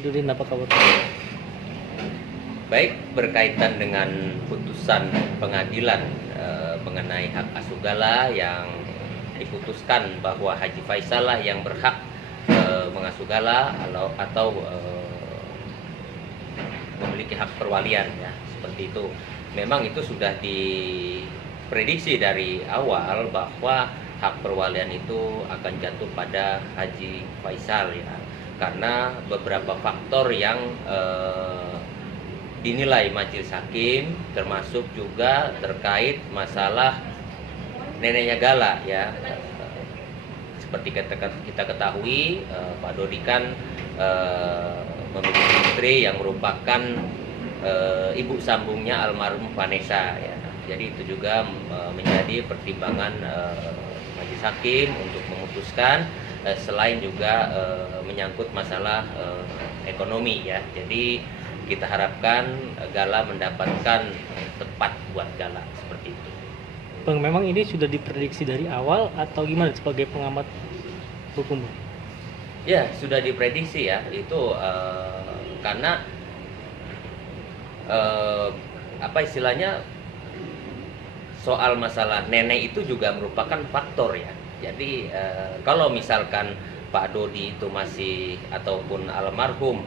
Dudin, apa kabar? Baik, berkaitan dengan putusan pengadilan mengenai hak asuh Gala yang diputuskan bahwa Haji Faisal lah yang berhak mengasuh Gala atau memiliki hak perwalian, ya seperti itu. Memang itu sudah diprediksi dari awal bahwa hak perwalian itu akan jatuh pada Haji Faisal, ya, karena beberapa faktor yang dinilai majelis hakim, termasuk juga terkait masalah neneknya Gala, ya. Seperti kita ketahui, Pak Dodi kan memiliki istri yang merupakan ibu sambungnya almarhum Vanessa, ya. Jadi itu juga menjadi pertimbangan majelis hakim untuk memutuskan, selain juga menyangkut masalah ekonomi, ya. Jadi kita harapkan Gala mendapatkan tepat buat Gala, seperti itu. Bang, memang ini sudah diprediksi dari awal atau gimana sebagai pengamat hukum? Ya, sudah diprediksi, ya. Itu karena apa istilahnya, soal masalah nenek itu juga merupakan faktor, ya. Jadi kalau misalkan Pak Dodi itu masih, ataupun almarhum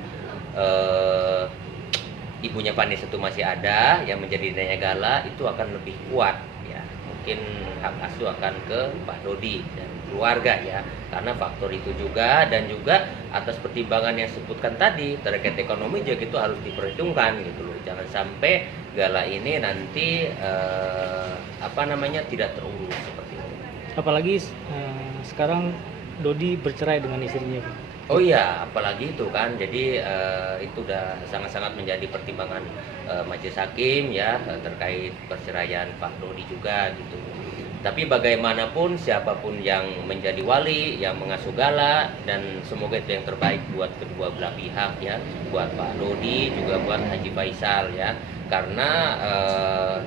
ibunya Vanessa itu masih ada yang menjadi neneknya Gala, itu akan lebih kuat, ya. Mungkin hak asuh akan ke Pak Dodi dan keluarga, ya, karena faktor itu juga, dan juga atas pertimbangan yang sebutkan tadi terkait ekonomi juga itu harus diperhitungkan, gitu loh. Jangan sampai Gala ini nanti tidak terurus, seperti itu. Apalagi sekarang Dodi bercerai dengan istrinya, Bang. Oh iya, apalagi itu kan, jadi itu udah sangat-sangat menjadi pertimbangan majelis hakim, ya, terkait perceraian Pak Dodi juga, gitu. Tapi bagaimanapun, siapapun yang menjadi wali, yang mengasuh Gala, dan semoga itu yang terbaik buat kedua belah pihak, ya, buat Pak Dodi juga buat Haji Faisal, ya, karena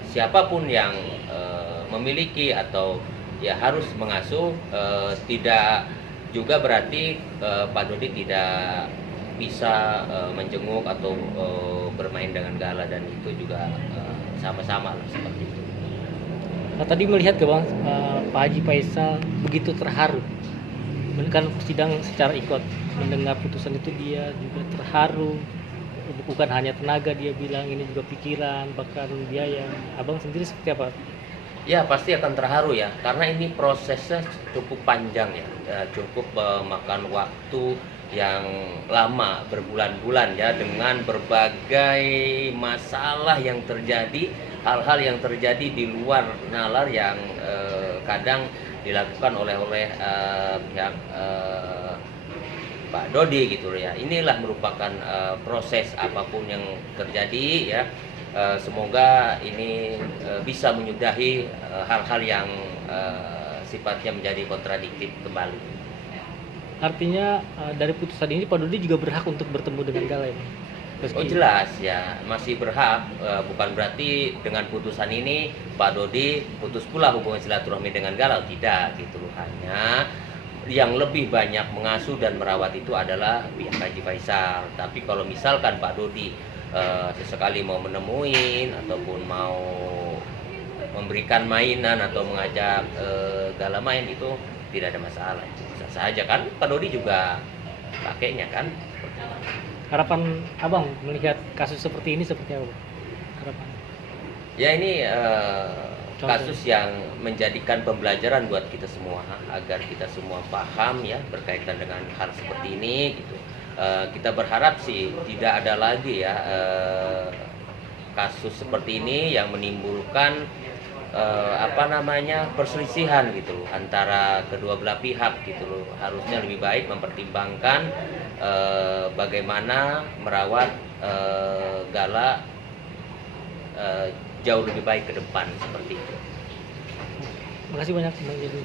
siapapun yang memiliki atau ya harus mengasuh, tidak juga berarti Pak Dodi tidak bisa menjenguk atau bermain dengan Gala, dan itu juga sama-sama lah, seperti itu. Nah, tadi melihat ke Bang, Pak Haji Faisal begitu terharu kan sidang secara ikut mendengar putusan itu. Dia juga terharu, bukan hanya tenaga, dia bilang ini juga pikiran, bahkan biaya. Abang sendiri seperti apa? Ya, pasti akan terharu, ya, karena ini prosesnya cukup panjang, ya, cukup memakan waktu yang lama, berbulan-bulan, ya, dengan berbagai masalah yang terjadi, hal-hal yang terjadi di luar nalar yang kadang dilakukan oleh pihak Pak Dodi, gitu ya. Inilah merupakan proses apapun yang terjadi, ya. Semoga ini bisa menyudahi hal-hal yang sifatnya menjadi kontradiktif kembali. Artinya dari putusan ini Pak Dodi juga berhak untuk bertemu dengan Gala, ya? Oh jelas, ya, masih berhak. Bukan berarti dengan putusan ini Pak Dodi putus pula hubungan silaturahmi dengan Gala, tidak, gitu. Hanya yang lebih banyak mengasuh dan merawat itu adalah pihak Haji Faisal. Tapi kalau misalkan Pak Dodi sesekali mau menemuin ataupun mau memberikan mainan atau mengajak Gala main, itu tidak ada masalah, bisa saja kan. Pak Dodi juga pakainya kan. Harapan Abang melihat kasus seperti ini seperti apa? Harapan? Ya, ini kasus yang menjadikan pembelajaran buat kita semua, agar kita semua paham, ya, berkaitan dengan hal seperti ini, gitu. Kita berharap sih tidak ada lagi, ya, kasus seperti ini yang menimbulkan perselisihan, gitu loh, antara kedua belah pihak, gitu loh. Harusnya lebih baik mempertimbangkan bagaimana merawat Gala jauh lebih baik ke depan, seperti itu. Makasih banyak, Bang Jadi.